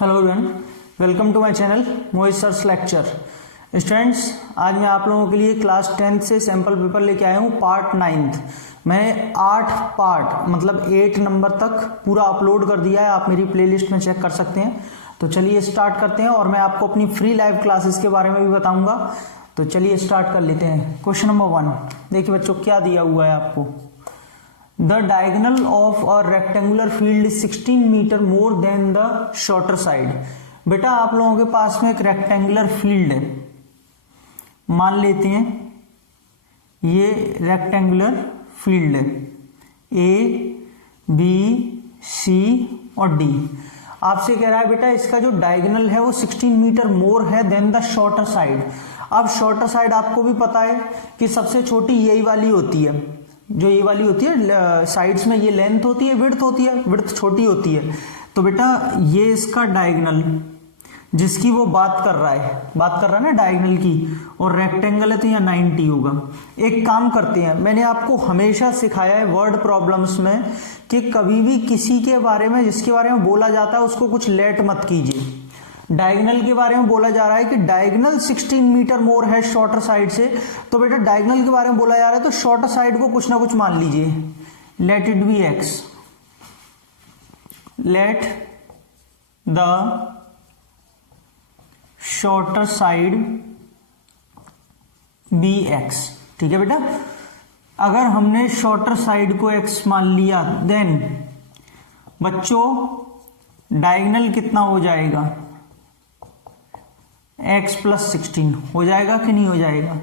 Hello everyone, welcome to my channel Mohit sir's lecture. Students, आज मैं आप लोगों के लिए क्लास 10th से सैम्पल पेपर लेके आया हूँ पार्ट 9th। मैंने 8 पार्ट मतलब 8 नंबर तक पूरा अपलोड कर दिया है, आप मेरी प्लेलिस्ट में चेक कर सकते हैं। तो चलिए स्टार्ट करते हैं और मैं आपको अपनी फ्री लाइव क्लासेस के बारे में भी बताऊंगा। तो चलिए स्टार्ट कर लेते हैं। क्वेश्चन नंबर 1 देखिए बच्चों, क्या दिया हुआ है आपको। The diagonal of a rectangular field is 16 metre more than the shorter side। बेटा आप लोगों के पास में एक रेक्टेंगुलर फील्ड है, मान लेते हैं ये रेक्टेंगुलर फील्ड है ए बी सी और डी। आपसे कह रहा है बेटा इसका जो डायगोनल है वो 16 मीटर मोर है देन द शॉर्टर साइड। अब शॉर्टर साइड आपको भी पता है कि सबसे छोटी यही वाली होती है, जो ये वाली होती है साइड्स में, ये लेंथ होती है, विड्थ होती है, विड्थ छोटी होती है। तो बेटा ये इसका डायगोनल जिसकी वो बात कर रहा है ना डायगोनल की, और रेक्टेंगल है तो यहाँ 90 होगा। एक काम करते हैं, मैंने आपको हमेशा सिखाया है वर्ड प्रॉब्लम्स में कि कभी भी किसी के बारे में जिसके बारे में बोला जाता है उसको कुछ लेट मत कीजिए। डायगोनल के बारे में बोला जा रहा है कि डायगोनल 16 मीटर मोर है शॉर्टर साइड से, तो बेटा डायगोनल के बारे में बोला जा रहा है तो शॉर्टर साइड को कुछ ना कुछ मान लीजिए। Let it be x, let the shorter side be x. ठीक है बेटा, अगर हमने शॉर्टर साइड को एक्स मान लिया देन बच्चों डायगोनल कितना हो जाएगा, x प्लस 16 हो जाएगा कि नहीं हो जाएगा।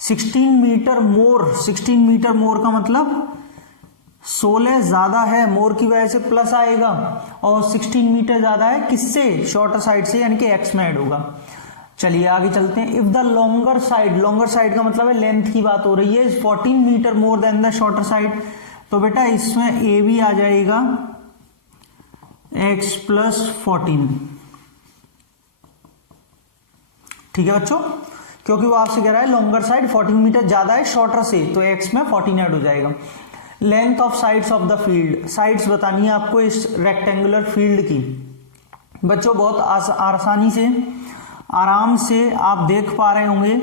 16 मीटर मोर का मतलब 16 ज्यादा है, मोर की वजह से प्लस आएगा, और 16 मीटर ज्यादा है किससे, शॉर्टर साइड से, यानी कि x में ऐड होगा। चलिए आगे चलते हैं। इफ द लॉन्गर साइड का मतलब है लेंथ की बात हो रही है, 14 metre more than the shorter side, तो बेटा इसमें a भी आ जाएगा x प्लस 14। ठीक है बच्चों, क्योंकि वो आपसे कह रहा है लॉन्गर साइड 14 मीटर ज्यादा है शॉर्टर से, तो x में 14 ऐड हो जाएगा। Length of sides of the field, sides बतानी है आपको इस रेक्टेंगुलर फील्ड की। बच्चों बहुत आसानी से आराम से आप देख पा रहे होंगे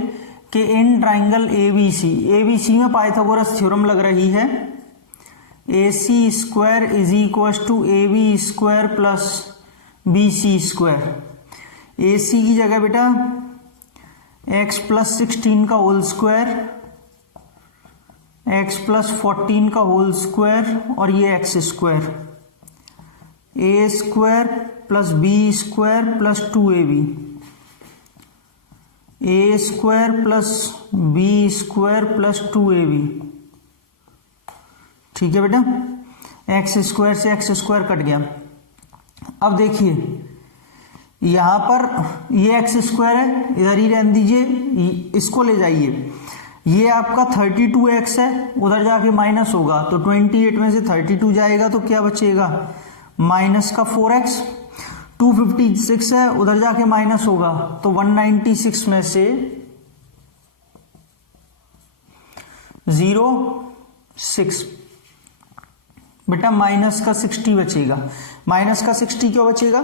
कि इन ट्राइंगल एबीसी में पाइथागोरस थ्योरम लग रही है। AC square is equal to AB square plus BC square. AC की जगह बेटा x प्लस 16 का होल स्क्वायर, x प्लस 14 का होल स्क्वायर, और ये x square, a square plus b square plus 2ab, a square plus b square plus 2ab। ठीक है बेटा, x स्क्वायर से x स्क्वायर कट गया। अब देखिए यहां पर ये एक्स स्क्वायर है, इधर ही रहने दीजिए, इसको ले जाइए। ये आपका 32x है, उधर जाके माइनस होगा तो 28 में से 32 जाएगा तो क्या बचेगा, माइनस का 4x। 256 है, उधर जाके माइनस होगा तो 196 में से 0.6 बेटा माइनस का 60 बचेगा। माइनस का 60 क्यों बचेगा,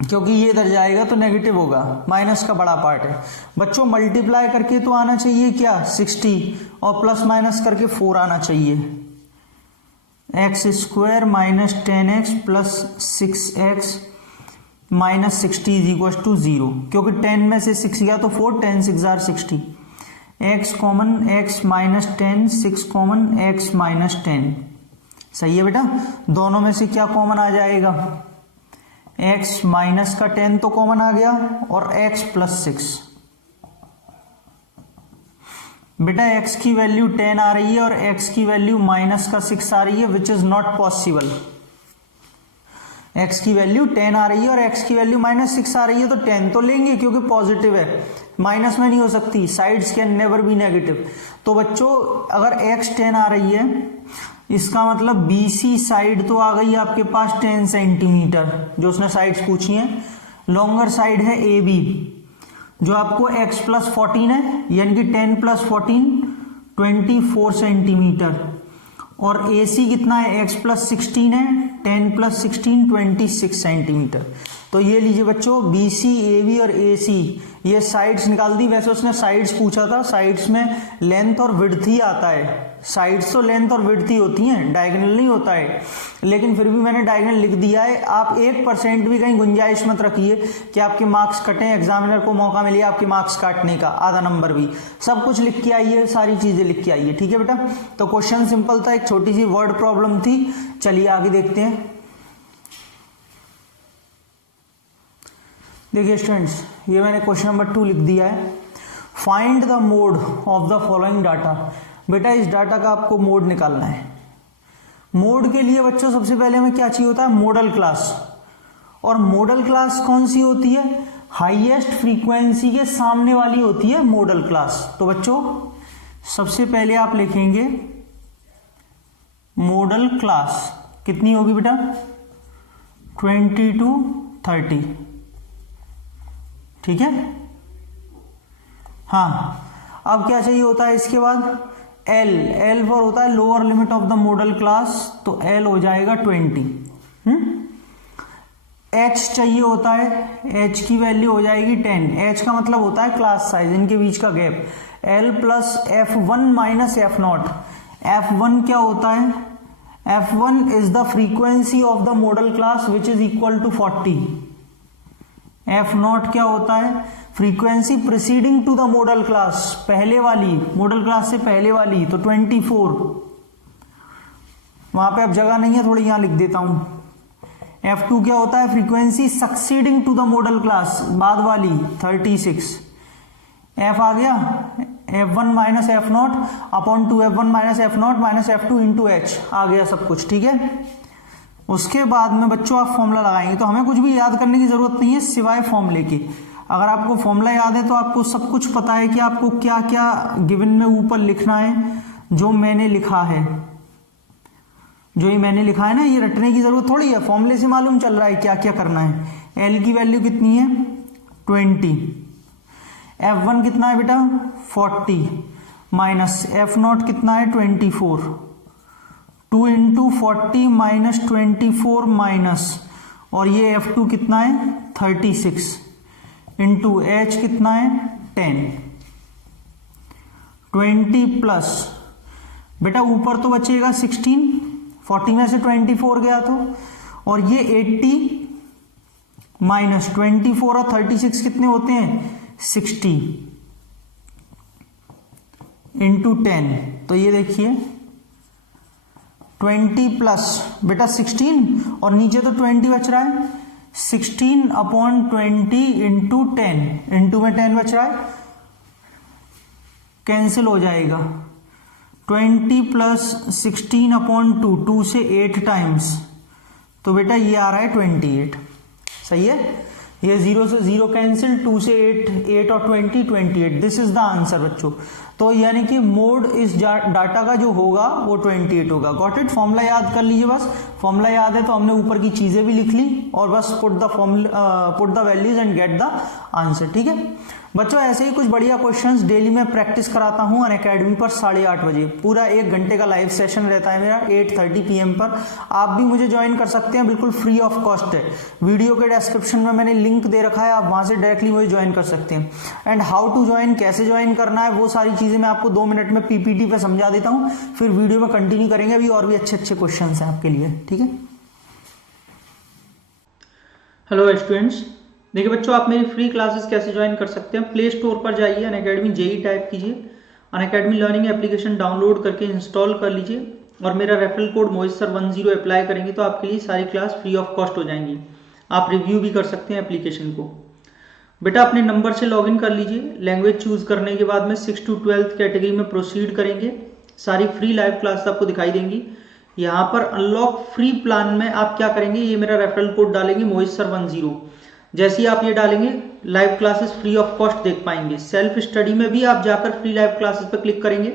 क्योंकि ये इधर जाएगा तो नेगेटिव होगा, माइनस का बड़ा पार्ट है। बच्चों मल्टीप्लाई करके तो आना चाहिए क्या 60, और प्लस माइनस करके 4 आना चाहिए। X square minus 10x plus 6x minus 60 is equal to 0, क्योंकि 10 में से 6 गया तो 4, 10 6 jar 60। x common x minus 10, 6 common x minus 10। सही है बेटा, दोनों में से क्या कॉमन आ जाएगा, x माइनस का 10 तो कॉमन आ गया, और x प्लस 6। बेटा x की वैल्यू 10 आ रही है और x की वैल्यू माइनस का 6 आ रही है, which is not possible. x की वैल्यू 10 आ रही है और x की वैल्यू माइनस 6 आ रही है, तो 10 तो लेंगे क्योंकि पॉजिटिव है, माइनस में नहीं हो सकती, sides can never be negative. तो बच्चों अगर x 10 आ रही है, इसका मतलब BC साइड तो आ गई आपके पास 10 सेंटीमीटर, जो उसने साइड्स पूछी हैं। लॉन्गर साइड है AB, जो आपको x प्लस 14 है, यानी कि 10 प्लस 14 24 सेंटीमीटर, और AC कितना है, x प्लस 16 है, 10 + 16 26 सेंटीमीटर। तो ये लीजिए बच्चों, BC, AB और AC ये साइड्स निकाल दी। वैसे उसने साइड्स पूछा था, साइड्स में लेंथ और विड्थ ही आता है। साइड्स तो लेंथ और विड्थ ही होती हैं, डायगोनल नहीं होता है, लेकिन फिर भी मैंने डायगोनल लिख दिया है। आप 1% भी कहीं गुंजाइश मत रखिए कि आपके मार्क्स कटें, एग्जामिनर को मौका मिले आपके मार्क्स काटने का, आधा नंबर भी। सब कुछ लिख के आइए, सारी चीजें लिख के आइए, ठीक है बेटा। तो क्वेश्चन सिंपल था, एक छोटी सी वर्ड प्रॉब्लम थी। चलिए आगे देखते हैं। देखिए स्टूडेंट्स, ये मैंने क्वेश्चन नंबर 2 लिख दिया है। Find the mode of the following data. बेटा इस डाटा का आपको मोड निकालना है। मोड के लिए बच्चों सबसे पहले हमें क्या चाहिए होता है, मॉडल क्लास। और मॉडल क्लास कौन सी होती है, हाईएस्ट फ्रीक्वेंसी के सामने वाली होती है मॉडल क्लास। तो बच्चों सबसे पहले आप लिखेंगे मॉडल क्लास कितनी होगी बेटा, 20 to 30, ठीक है। हाँ, अब क्या चाहिए होता है इसके बाद, एल फॉर होता है lower limit of the modal class, तो एल हो जाएगा 20। एच चाहिए होता है, एच की वैल्यू हो जाएगी 10। एच का मतलब होता है क्लास साइज, इनके बीच का gap. L plus F1 minus F0। F1 क्या होता है, F1 is the frequency of the modal class which is equal to 40। F0 क्या होता है, frequency preceding to the modal class, पहले वाली, मॉडल क्लास से पहले वाली, तो 24। वहां पे अब जगह नहीं है, थोड़ी यहां लिख देता हूं। F2 क्या होता है, frequency succeeding to the modal class, बाद वाली, 36। F आ गया, F1 minus F0 upon 2 F1 minus F0 minus F2 into H, आ गया सब कुछ, ठीक है। उसके बाद में बच्चों आप फॉर्मूला लगाएंगे, तो हमें कुछ भी याद करने की जरूरत नहीं है सिवाय फॉर्मूले के। अगर आपको फॉर्मूला याद है तो आपको सब कुछ पता है कि आपको क्या क्या गिवन में ऊपर लिखना है। जो मैंने लिखा है, जो ये मैंने लिखा है ना, ये रटने की जरूरत थोड़ी है, फॉर्मूले से मालूम चल रहा है क्या क्या करना है। एल की वैल्यू कितनी है, 20। F1 कितना है बेटा, 40 माइनस F0 कितना है, 24। 2 इंटू 40 माइनस 24 माइनस, और ये F2 कितना है, 36 इंटू H कितना है, 10। 20 प्लस बेटा ऊपर तो बचेगा 16, 40 में से 24 गया तो, और ये 80 माइनस 24 और 36 कितने होते हैं, 60 इंटू 10। तो ये देखिए 20 प्लस बेटा 16 और नीचे तो 20 बच रहा है, 16 अपॉन 20 इंटू 10, इंटू में 10 बच रहा है, कैंसिल हो जाएगा। 20 प्लस 16 अपॉन 2, 2 से 8 टाइम्स, तो बेटा ये आ रहा है 28। सही है, ये 0 से 0 कैंसिल, 2 से 8 और 20, 28। दिस इज द आंसर बच्चों। तो यानी कि मोड इस डाटा का जो होगा वो 28 होगा। गॉट इट, फॉर्मूला याद कर लीजिए बस। फॉर्मूला याद है तो हमने ऊपर की चीजें भी लिख ली, और बस put the values and get the answer, ठीक है बच्चों। ऐसे ही कुछ बढ़िया क्वेश्चंस डेली मैं प्रैक्टिस कराता हूं अनअकैडमी पर 8:30 बजे। पूरा 1 घंटे का लाइव सेशन रहता है मेरा 8:30 PM पर। आप भी मुझे ज्वाइन कर सकते हैं, बिल्कुल फ्री ऑफ कॉस्ट है। वीडियो के डिस्क्रिप्शन में मैंने लिंक दे रखा है, आप वहां से डायरेक्टली मुझे ज्वाइन कर सकते हैं। एंड हाउ टू ज्वाइन, कैसे ज्वाइन करना है, वो सारी चीजें मैं आपको 2 मिनट में PPT पे समझा देता हूं, फिर वीडियो में कंटिन्यू करेंगे। अभी और भी अच्छे अच्छे क्वेश्चन हैं आपके लिए, ठीक है। हेलो स्टूडेंट्स, देखिए बच्चों, आप मेरी फ्री क्लासेस कैसे ज्वाइन कर सकते हैं। प्ले स्टोर पर जाइए, अनअकैडमी JEE टाइप कीजिए, अनअकैडमी लर्निंग एप्लीकेशन डाउनलोड करके इंस्टॉल कर लीजिए, और मेरा रेफरल कोड मोहित सर 10 अप्लाई करेंगे तो आपके लिए सारी क्लास फ्री ऑफ कॉस्ट हो जाएंगी। आप रिव्यू भी कर सकते हैं एप्लीकेशन को। बेटा अपने नंबर से लॉगिन कर लीजिए। लैंग्वेज चूज करने के बाद में 6 to 12th कैटेगरी में प्रोसीड करेंगे। सारी फ्री लाइव क्लास आपको दिखाई देंगी। यहाँ पर अनलॉक फ्री प्लान में आप क्या करेंगे, ये मेरा रेफरल कोड डालेंगे मोहित सर 10। जैसे ही आप ये डालेंगे, live classes free of cost देख पाएंगे। सेल्फ स्टडी में भी आप जाकर फ्री लाइव क्लासेस पर क्लिक करेंगे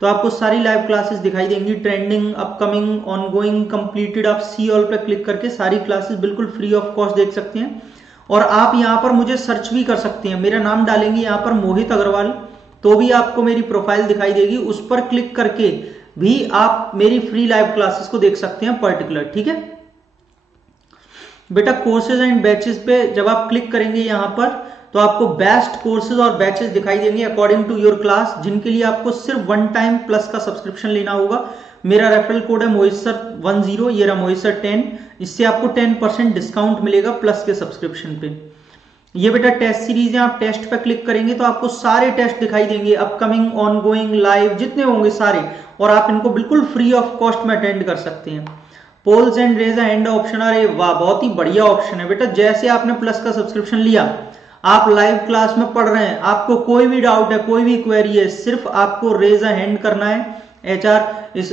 तो आपको सारी लाइव क्लासेस दिखाई देंगी। ट्रेंडिंग, अपकमिंग, ऑनगोइंग, कंप्लीटेड, आप सी ऑल पे क्लिक करके सारी क्लासेस बिल्कुल फ्री ऑफ कॉस्ट देख सकते हैं। और आप यहाँ पर मुझे सर्च भी कर सकते हैं। मेरा नाम डालेंगे यहाँ पर मोहित अग्रवाल, तो भी आपको मेरी प्रोफाइल दिखाई देगी। उस पर क्लिक करके भी आप मेरी फ्री लाइव क्लासेस को देख सकते हैं पर्टिकुलर, ठीक है। बेटा कोर्सेज एंड बैचेस पे जब आप क्लिक करेंगे यहाँ पर तो आपको बेस्ट कोर्सेज और बैचेस दिखाई देंगे अकॉर्डिंग टू योर क्लास, जिनके लिए आपको सिर्फ 1 टाइम प्लस का सब्सक्रिप्शन लेना होगा। मेरा रेफरल कोड है mohisar10, ये रहा mohisar10, इससे आपको 10% डिस्काउंट मिलेगा प्लस के सब्सक्रिप्शन पे। ये बेटा टेस्ट सीरीज है, आप टेस्ट पे क्लिक करेंगे तो आपको सारे टेस्ट दिखाई देंगे, अपकमिंग, ऑनगोइंग, लाइव, जितने होंगे सारे, और आप इनको बिल्कुल फ्री ऑफ कॉस्ट में अटेंड कर सकते हैं। Polls and raise a hand option, अरे वाह बहुत ही बढ़िया ऑप्शन है बेटा। जैसे आपने प्लस का सब्सक्रिप्शन लिया, आप लाइव क्लास में पढ़ रहे हैं, आपको कोई भी डाउट है, कोई भी क्वेरी है, सिर्फ आपको रेज अ हैंड करना है, HR इस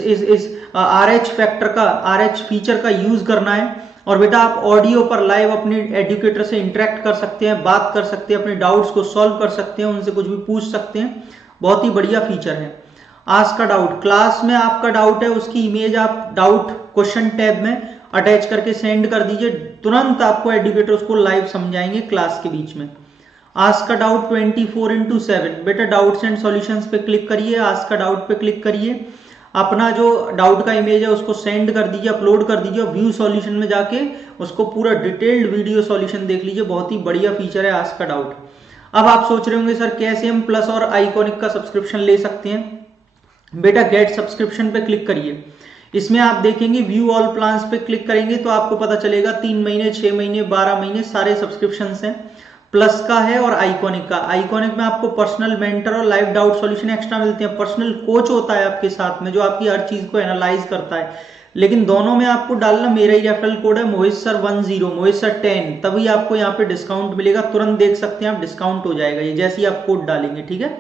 RH फैक्टर का, RH फीचर का यूज करना है, और बेटा आप ऑडियो पर लाइव अपने एजुकेटर से इंटरेक्ट कर सकते हैं, बात कर सकते हैं, अपने डाउट्स को सॉल्व कर सकते हैं, उनसे कुछ भी पूछ सकते हैं। बहुत ही बढ़िया फीचर है। आस्क का डाउट, क्लास में आपका डाउट है, उसकी इमेज आप डाउट क्वेश्चन टैब में अटैच करके सेंड कर दीजिए, तुरंत आपको एजुकेटर उसको लाइव समझाएंगे क्लास के बीच में। आस्क का डाउट 24/7, बेटा डाउट्स एंड सॉल्यूशंस पे क्लिक करिए, आस्क का डाउट पे क्लिक करिए, अपना जो डाउट का इमेज है उसको सेंड कर दीजिए, अपलोड कर दीजिए, और व्यू सॉल्यूशन में जाके उसको पूरा डिटेल्ड वीडियो सॉल्यूशन देख लीजिए। बहुत ही बढ़िया फीचर है आस्क का डाउट। अब आप सोच रहे होंगे सर कैसे हम प्लस और आइकॉनिक का सब्सक्रिप्शन ले सकते हैं। बेटा गेट सब्सक्रिप्शन पे क्लिक करिए, इसमें आप देखेंगे व्यू ऑल प्लान्स पे क्लिक करेंगे तो आपको पता चलेगा 3 महीने, 6 महीने, 12 महीने सारे सब्सक्रिप्शन हैं। प्लस का है और आइकॉनिक का। आइकॉनिक में आपको पर्सनल मेंटर और लाइव डाउट सॉल्यूशन एक्स्ट्रा मिलते हैं, पर्सनल कोच होता है आपके साथ में जो आपकी हर चीज को एनालाइज करता है। लेकिन दोनों में आपको डालना मेरा ही रेफरल कोड है mohisar10, mohisar10, तभी आपको यहाँ पे डिस्काउंट मिलेगा। तुरंत देख सकते हैं आप, डिस्काउंट हो जाएगा ये जैसे ही आप कोड डालेंगे, ठीक है।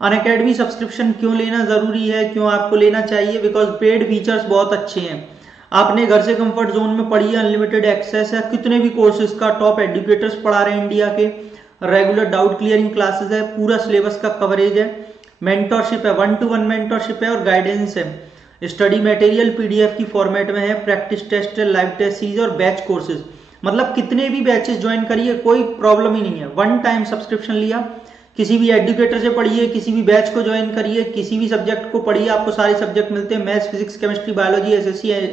अनअकैडमी सब्सक्रिप्शन क्यों लेना जरूरी है, क्यों आपको लेना चाहिए? बिकॉज पेड फीचर्स बहुत अच्छे हैं। आपने घर से कंफर्ट जोन में पढ़िए, अनलिमिटेड एक्सेस है, कितने भी कोर्सेज का टॉप एजुकेटर्स पढ़ा रहे हैं इंडिया के, रेगुलर डाउट क्लियरिंग क्लासेस है, पूरा सिलेबस का कवरेज है, मेंटरशिप है, 1-to-1 मेंटरशिप है और गाइडेंस है, स्टडी मटेरियल PDF की फॉर्मेट में है, प्रैक्टिस टेस्ट है, लाइव टेस्ट सीरीज और बैच कोर्सेज। मतलब कितने भी बैचेस ज्वाइन करिए, कोई प्रॉब्लम ही नहीं है। 1 टाइम सब्सक्रिप्शन लिया, किसी भी एजुकेटर से पढ़िए, किसी भी बैच को ज्वाइन करिए, किसी भी सब्जेक्ट को पढ़िए, आपको सारे सब्जेक्ट मिलते हैं, maths, physics, chemistry, biology, SSC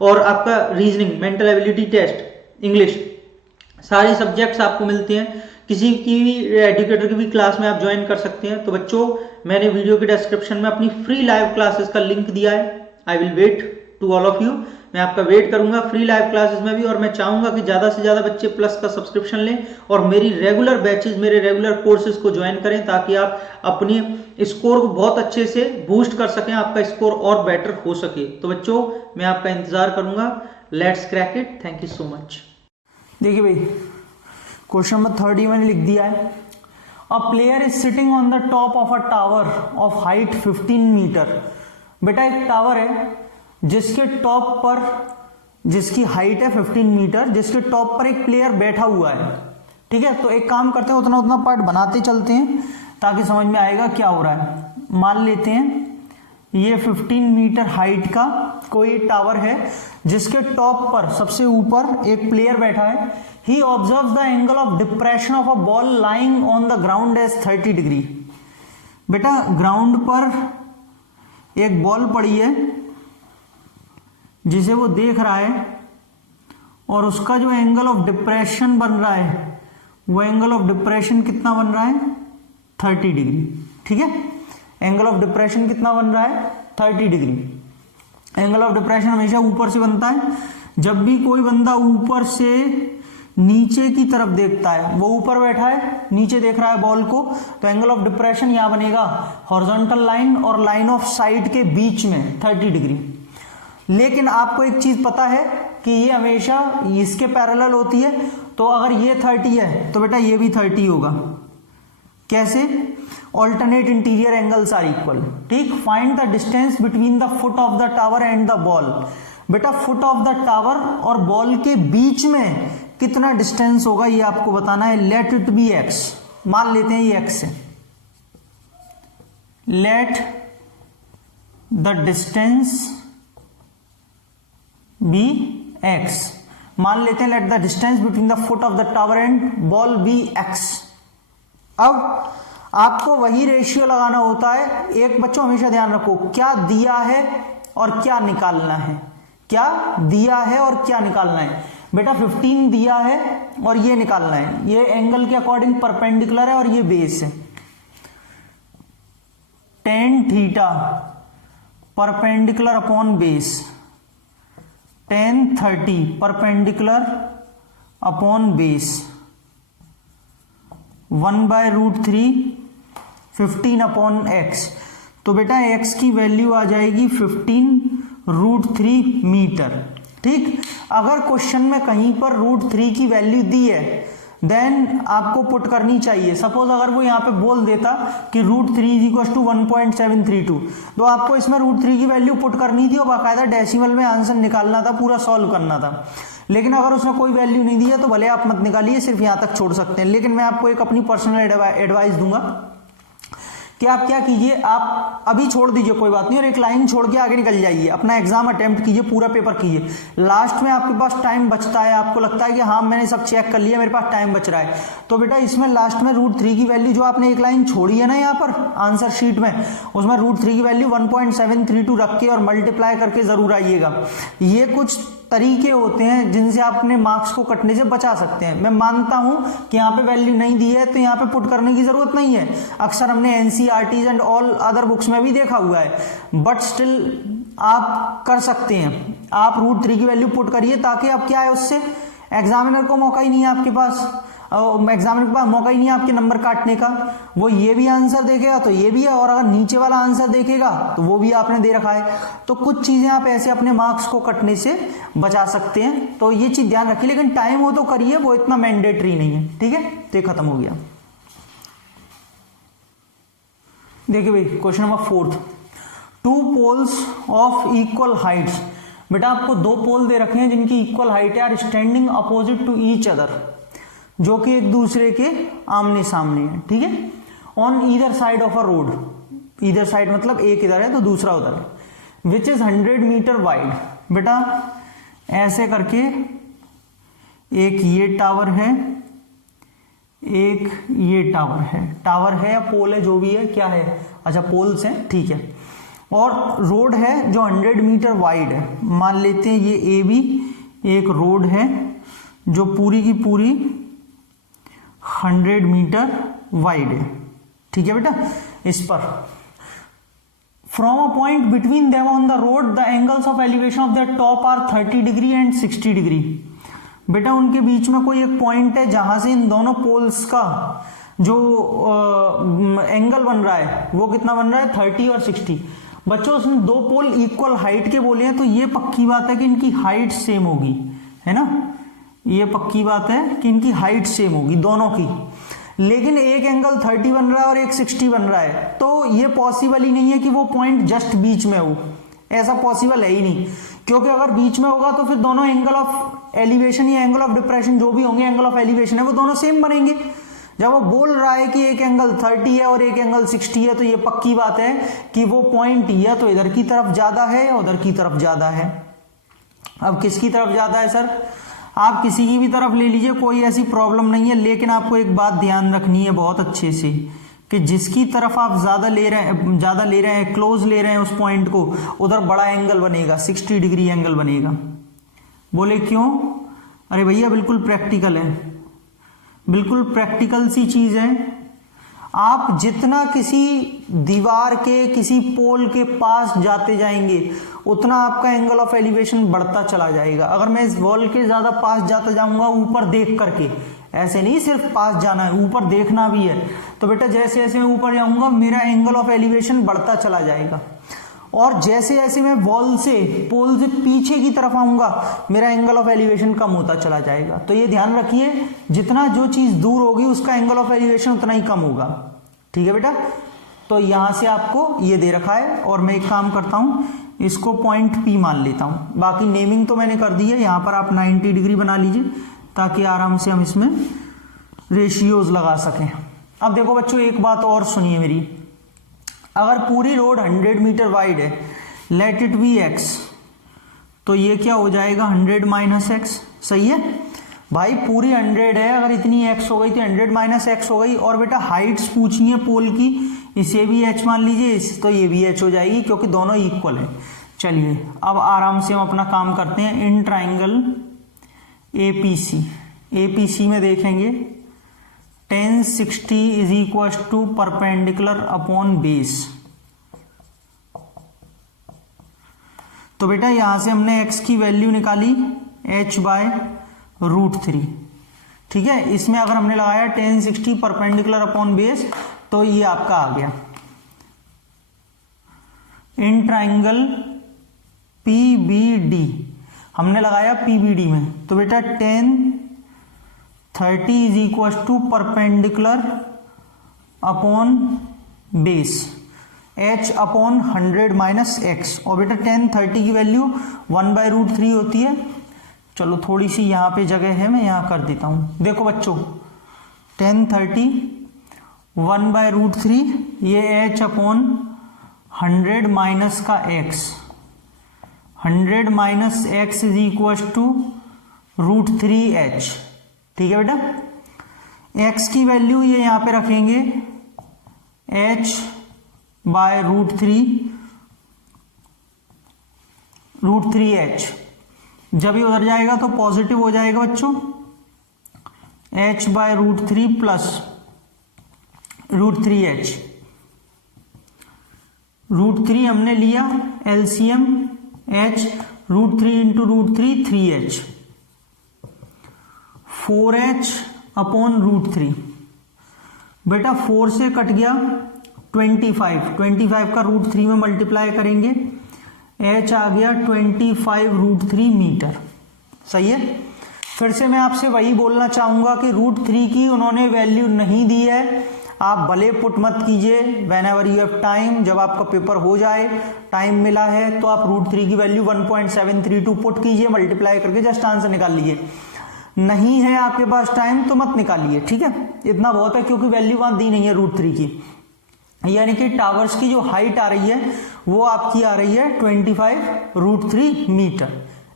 और आपका reasoning, mental ability test, English, सारे सब्जेक्ट्स आपको मिलते हैं। किसी की भी एजुकेटर की भी क्लास में आप ज्वाइन कर सकते हैं। तो बच्चों, मैंने वीडियो के डिस्क्रिप्शन में अपनी फ्री लाइव क्लासेस का लिंक दिया है। I will wait to all of you, मैं आपका वेट करूंगा फ्री लाइव क्लासेस में भी, और मैं चाहूंगा कि ज्यादा से ज्यादा बच्चे प्लस का सब्सक्रिप्शन लें और मेरी रेगुलर बैचेस, मेरे रेगुलर कोर्सेज को ज्वाइन करें, ताकि आप अपनी स्कोर को बहुत अच्छे से बूस्ट कर सकें, आपका स्कोर और बेटर हो सके। तो बच्चों, मैं आपका इंतजार करूंगा। Let's crack it. Thank you so much. देखिए भाई, क्वेश्चन नंबर 30 मैंने लिख दिया है। A player is sitting on the top of a tower of height 15 metre. बेटा एक टावर है जिसके टॉप पर, जिसकी हाइट है 15 मीटर, जिसके टॉप पर एक प्लेयर बैठा हुआ है, ठीक है। तो एक काम करते हैं, उतना उतना पार्ट बनाते चलते हैं ताकि समझ में आएगा क्या हो रहा है। मान लेते हैं ये 15 मीटर हाइट का कोई टावर है जिसके टॉप पर सबसे ऊपर एक प्लेयर बैठा है। He observe the angle of depression of a ball lying on the ground as 30 degree. बेटा ग्राउंड पर एक बॉल पड़ी है जिसे वो देख रहा है, और उसका जो एंगल ऑफ डिप्रेशन बन रहा है, वो एंगल ऑफ डिप्रेशन कितना बन रहा है? 30 डिग्री, ठीक है। एंगल ऑफ डिप्रेशन कितना बन रहा है? 30 डिग्री। एंगल ऑफ डिप्रेशन हमेशा ऊपर से बनता है। जब भी कोई बंदा ऊपर से नीचे की तरफ देखता है, वो ऊपर बैठा है, नीचे देख रहा है बॉल को, तो एंगल ऑफ डिप्रेशन यहां बनेगा हॉरिजॉन्टल लाइन और लाइन ऑफ साइट के बीच में 30 डिग्री। लेकिन आपको एक चीज पता है कि ये हमेशा इसके पैरेलल होती है, तो अगर ये 30 है तो बेटा ये भी 30 होगा। कैसे? Alternate interior angles are equal, ठीक। Find the distance between the foot of the tower and the ball. बेटा फुट ऑफ द टावर और बॉल के बीच में कितना डिस्टेंस होगा ये आपको बताना है। लेट इट बी x, मान लेते हैं ये x है। Let the distance be x, मान लेते हैं let the distance between the foot of the tower and ball be x। अब आपको वही रेशियो लगाना होता है। एक बच्चों हमेशा ध्यान रखो, क्या दिया है और क्या निकालना है, क्या दिया है और क्या निकालना है। बेटा 15 दिया है और ये निकालना है, ये एंगल के अकॉर्डिंग परपेंडिकुलर है और ये बेस है। tan theta perpendicular upon base, tan 30 perpendicular upon base, 1/√3 15 upon x। तो बेटा x की वैल्यू आ जाएगी 15√3 मीटर। ठीक, अगर क्वेश्चन में कहीं पर √3 की वैल्यू दी है देन आपको पुट करनी चाहिए। सपोज अगर वो यहाँ पे बोल देता कि √3 = 1.732, तो आपको इसमें √3 की वैल्यू पुट करनी थी और बाकायदा डेसिमल में आंसर निकालना था, पूरा सॉल्व करना था। लेकिन अगर उसने कोई वैल्यू नहीं दी है तो भले आप मत निकालिए, सिर्फ यहाँ तक छोड़ सकते हैं। लेकिन मैं आपको एक अपनी पर्सनल एडवाइस दूंगा कि आप क्या कीजिए, आप अभी छोड़ दीजिए कोई बात नहीं और एक लाइन छोड़ के आगे निकल जाइए, अपना एग्जाम अटेम्प्ट कीजिए, पूरा पेपर कीजिए। लास्ट में आपके पास टाइम बचता है, आपको लगता है कि हाँ मैंने सब चेक कर लिया, मेरे पास टाइम बच रहा है, तो बेटा इसमें लास्ट में √3 की वैल्यू जो आपने एक लाइन छोड़ी है ना यहाँ पर आंसर शीट में, उसमें √3 की वैल्यू 1.732 रख के और मल्टीप्लाई करके जरूर आइएगा। ये कुछ तरीके होते हैं जिनसे आप अपने मार्क्स को कटने से बचा सकते हैं। मैं मानता हूं कि यहाँ पे वैल्यू नहीं दी है तो यहाँ पे पुट करने की जरूरत नहीं है, अक्सर हमने NCERT and all other books में भी देखा हुआ है, बट स्टिल आप कर सकते हैं। आप √3 की वैल्यू पुट करिए ताकि आप क्या है उससे एग्जामिनर को मौका ही नहीं है आपके पास, एग्जामिनर के पास मौका ही नहीं है आपके नंबर काटने का। वो ये भी आंसर देखेगा तो ये भी है, और अगर नीचे वाला आंसर देखेगा तो वो भी आपने दे रखा है। तो कुछ चीजें आप ऐसे अपने मार्क्स को कटने से बचा सकते हैं, तो ये चीज ध्यान रखिए। लेकिन टाइम हो तो करिए, वो इतना मैंडेटरी नहीं है। ठीक है, तो खत्म हो गया। देखिए भाई question number 4, 2 poles of equal heights. बेटा आपको 2 पोल दे रखे हैं जिनकी इक्वल हाइट है, are standing opposite to each other, जो कि एक दूसरे के आमने सामने है। ठीक है, on either side of a road, either side मतलब एक इधर है तो दूसरा उधर है, विच इज 100 मीटर वाइड। बेटा ऐसे करके एक ये टावर है, एक ये टावर है या पोल है, जो भी है, क्या है, अच्छा पोल्स हैं, ठीक है। और रोड है जो 100 मीटर वाइड है, मान लेते हैं ये ए बी एक रोड है जो पूरी की पूरी 100 मीटर वाइड है। ठीक है बेटा, इस पर from a point between them on the road the angles of elevation of the top are 30 degree and 60 degree. बेटा उनके बीच में कोई एक पॉइंट है जहां से इन दोनों पोल्स का जो एंगल बन रहा है वो कितना बन रहा है, 30 और 60। बच्चों उसने 2 पोल इक्वल हाइट के बोले हैं तो ये पक्की बात है कि इनकी हाइट सेम होगी, है ना, ये पक्की बात है कि इनकी हाइट सेम होगी दोनों की। लेकिन एक एंगल 30 बन रहा है और एक 60 बन रहा है, तो ये पॉसिबल ही नहीं है कि वो पॉइंट जस्ट बीच में हो, ऐसा पॉसिबल है ही नहीं। क्योंकि अगर बीच में होगा तो फिर दोनों एंगल ऑफ एलिवेशन या एंगल ऑफ डिप्रेशन जो भी होंगे, एंगल ऑफ एलिवेशन है, वो दोनों सेम बनेंगे। जब वो बोल रहा है कि एक एंगल 30 है और एक एंगल 60 है, तो ये पक्की बात है कि वो पॉइंट या तो इधर की तरफ ज्यादा है या उधर की तरफ ज्यादा है। अब किसकी तरफ ज्यादा है सर, आप किसी की भी तरफ ले लीजिए, कोई ऐसी प्रॉब्लम नहीं है। लेकिन आपको एक बात ध्यान रखनी है बहुत अच्छे से कि जिसकी तरफ आप ज्यादा ले रहे हैं, क्लोज ले रहे हैं उस पॉइंट को, उधर बड़ा एंगल बनेगा, 60 डिग्री एंगल बनेगा। बोले क्यों? अरे भैया बिल्कुल प्रैक्टिकल है, बिल्कुल प्रैक्टिकल सी चीज है। आप जितना किसी दीवार के, किसी पोल के पास जाते जाएंगे उतना आपका एंगल ऑफ एलिवेशन बढ़ता चला जाएगा। अगर मैं इस वॉल के ज्यादा पास जाता जाऊंगा ऊपर देख करके, ऐसे नहीं सिर्फ पास जाना है, ऊपर देखना भी है, तो बेटा जैसे जैसे मैं ऊपर जाऊंगा मेरा एंगल ऑफ एलिवेशन बढ़ता चला जाएगा। और जैसे जैसे मैं वॉल से, पोल से पीछे की तरफ आऊंगा मेरा एंगल ऑफ एलिवेशन कम होता चला जाएगा। तो ये ध्यान रखिए, जितना जो चीज दूर होगी उसका एंगल ऑफ एलिवेशन उतना ही कम होगा। ठीक है बेटा, तो यहां से आपको ये दे रखा है और मैं एक काम करता हूं, इसको पॉइंट P मान लेता हूं। बाकी नेमिंग तो मैंने कर दी है, यहां पर आप 90 डिग्री बना लीजिए ताकि आराम से हम इसमें रेशियोज लगा सकें। अब देखो बच्चों एक बात और सुनिए मेरी, अगर पूरी रोड 100 मीटर वाइड है, लेट इट बी x, तो ये क्या हो जाएगा 100 माइनस एक्स। सही है भाई, पूरी 100 है, अगर इतनी x हो गई तो 100 माइनस एक्स हो गई। और बेटा हाइट्स पूछनी है पोल की, इसे भी h मान लीजिए, तो ये भी h हो जाएगी क्योंकि दोनों इक्वल है। चलिए अब आराम से हम अपना काम करते हैं। इन ट्राइंगल एपीसी में देखेंगे tan 60 is equal to perpendicular upon base. तो बेटा यहां से हमने x की वैल्यू निकाली h/√3, ठीक है। इसमें अगर हमने लगाया tan 60 परपेंडिकुलर अपॉन बेस तो ये आपका आ गया इन ट्राइंगल PBD, हमने लगाया PBD में। तो बेटा tan 30 is equal to perpendicular upon base h/100 minus x, और बेटा tan 30 की वैल्यू 1/√3 होती है। चलो थोड़ी सी यहाँ पे जगह है, मैं यहाँ कर देता हूँ। देखो बच्चों tan 30 1/√3, ये h/100 माइनस का x, 100 minus x is equal to √3h, ठीक है बेटा। x की वैल्यू ये यहाँ पे रखेंगे h/√3h, जब ये उधर जाएगा तो पॉजिटिव हो जाएगा बच्चों, h/√3 प्लस √3h। √3 हमने लिया LCM, h√3 into √3 3h, 4h/√3। बेटा 4 से कट गया 25 का √3 में मल्टीप्लाई करेंगे, h आ गया 25√3 मीटर, सही है। फिर से मैं आपसे वही बोलना चाहूंगा कि √3 की उन्होंने वैल्यू नहीं दी है, आप भले पुट मत कीजिए, when ever you have time, जब आपका पेपर हो जाए, टाइम मिला है तो आप √3 की वैल्यू 1.732 पुट कीजिए, मल्टीप्लाई करके जस्ट आंसर निकाल लीजिए। नहीं है आपके पास टाइम तो मत निकालिए, ठीक है, इतना बहुत है, क्योंकि वैल्यू वहां दी नहीं है √3 की। यानी कि टावर्स की जो हाइट आ रही है वो आपकी आ रही है 25√3 मीटर।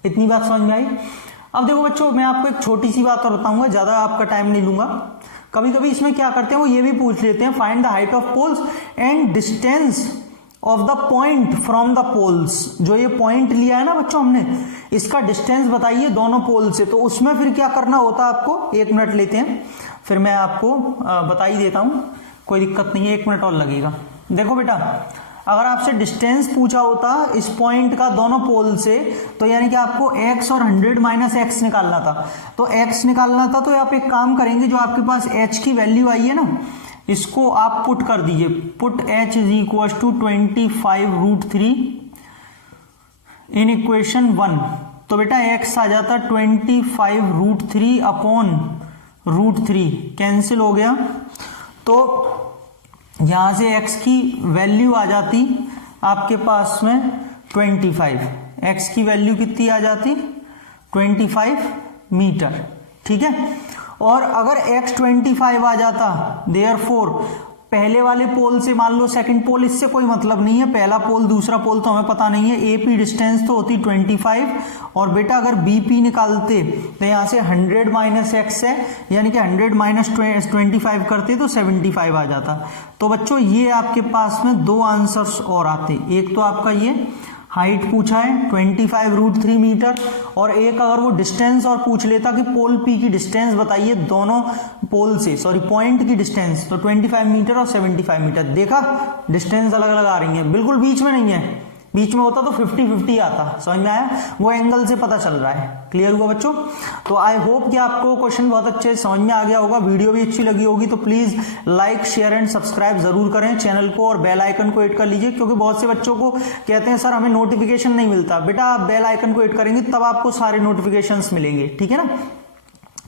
इतनी बात समझ में आई। अब देखो बच्चों, मैं आपको एक छोटी सी बात और बताऊंगा, ज्यादा आपका टाइम नहीं लूंगा। कभी कभी इसमें क्या करते हैं, वो ये भी पूछ लेते हैं find the height of poles and distance of the point from the poles. जो ये पॉइंट लिया है ना बच्चों हमने, इसका डिस्टेंस बताइए दोनों पोल से। तो उसमें फिर क्या करना होता है आपको, 1 मिनट लेते हैं, फिर मैं आपको बता ही देता हूं, कोई दिक्कत नहीं है, 1 मिनट और लगेगा। देखो बेटा, अगर आपसे डिस्टेंस पूछा होता इस पॉइंट का दोनों पोल से, तो यानी कि आपको x और 100 माइनस एक्स निकालना था। तो x निकालना था तो आप एक काम करेंगे, जो आपके पास h की वैल्यू आई है ना, इसको आप पुट कर दीजिए, put h is equal to 25√3 in equation 1। तो बेटा x आ जाता 25√3 अपॉन √3, कैंसिल हो गया। तो यहां से x की वैल्यू आ जाती आपके पास में 25, x की वैल्यू कितनी आ जाती 25 मीटर, ठीक है। और अगर x 25 आ जाता, देयरफॉर पहले वाले पोल से मान लो सेकंड पोल, इससे कोई मतलब नहीं है, पहला पोल दूसरा पोल तो हमें पता नहीं है, AP डिस्टेंस तो होती 25, और बेटा अगर BP निकालते तो यहां से 100 माइनस एक्स है, यानी कि 100 माइनस 25 करते तो 75 आ जाता। तो बच्चों ये आपके पास में 2 आंसर्स और आते, एक तो आपका ये हाइट पूछा है 25√3 मीटर, और एक अगर वो डिस्टेंस और पूछ लेता कि पोल P की डिस्टेंस बताइए दोनों पोल से, सॉरी पॉइंट की डिस्टेंस, तो 25 मीटर और 75 मीटर। देखा डिस्टेंस अलग अलग आ रही है, बिल्कुल बीच में नहीं है, बीच में होता तो 50-50 आता, समझ में आया, वो एंगल से पता चल रहा है। क्लियर हुआ बच्चों। तो आई होप कि आपको क्वेश्चन बहुत अच्छे समझ में आ गया होगा, वीडियो भी अच्छी लगी होगी, तो please like share and subscribe जरूर करें चैनल को, और बेल आइकन को हिट कर लीजिए, क्योंकि बहुत से बच्चों को कहते हैं सर हमें नोटिफिकेशन नहीं मिलता। बेटा आप बेल आइकन को हिट करेंगे तब आपको सारे नोटिफिकेशंस मिलेंगे, ठीक है ना।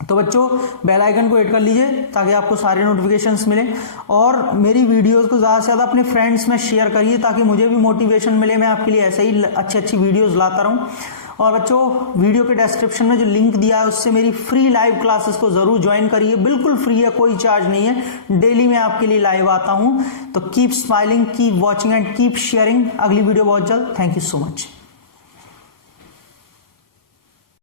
तो बच्चों बेल आइकन को हिट कर लीजिए ताकि आपको सारे नोटिफिकेशंस मिले, और मेरी वीडियोस को ज़्यादा से ज़्यादा अपने फ्रेंड्स में शेयर करिए ताकि मुझे भी मोटिवेशन मिले, मैं आपके लिए ऐसे ही अच्छी वीडियोस लाता रहूं। और बच्चों वीडियो के डिस्क्रिप्शन में जो लिंक दिया है उससे मेरी फ्री लाइव क्लासेस को जरूर ज्वाइन करिए, बिल्कुल फ्री है, कोई चार्ज नहीं है, डेली मैं आपके लिए लाइव आता हूं। तो keep smiling, keep watching and keep sharing. अगली वीडियो बहुत जल्द। Thank you so much.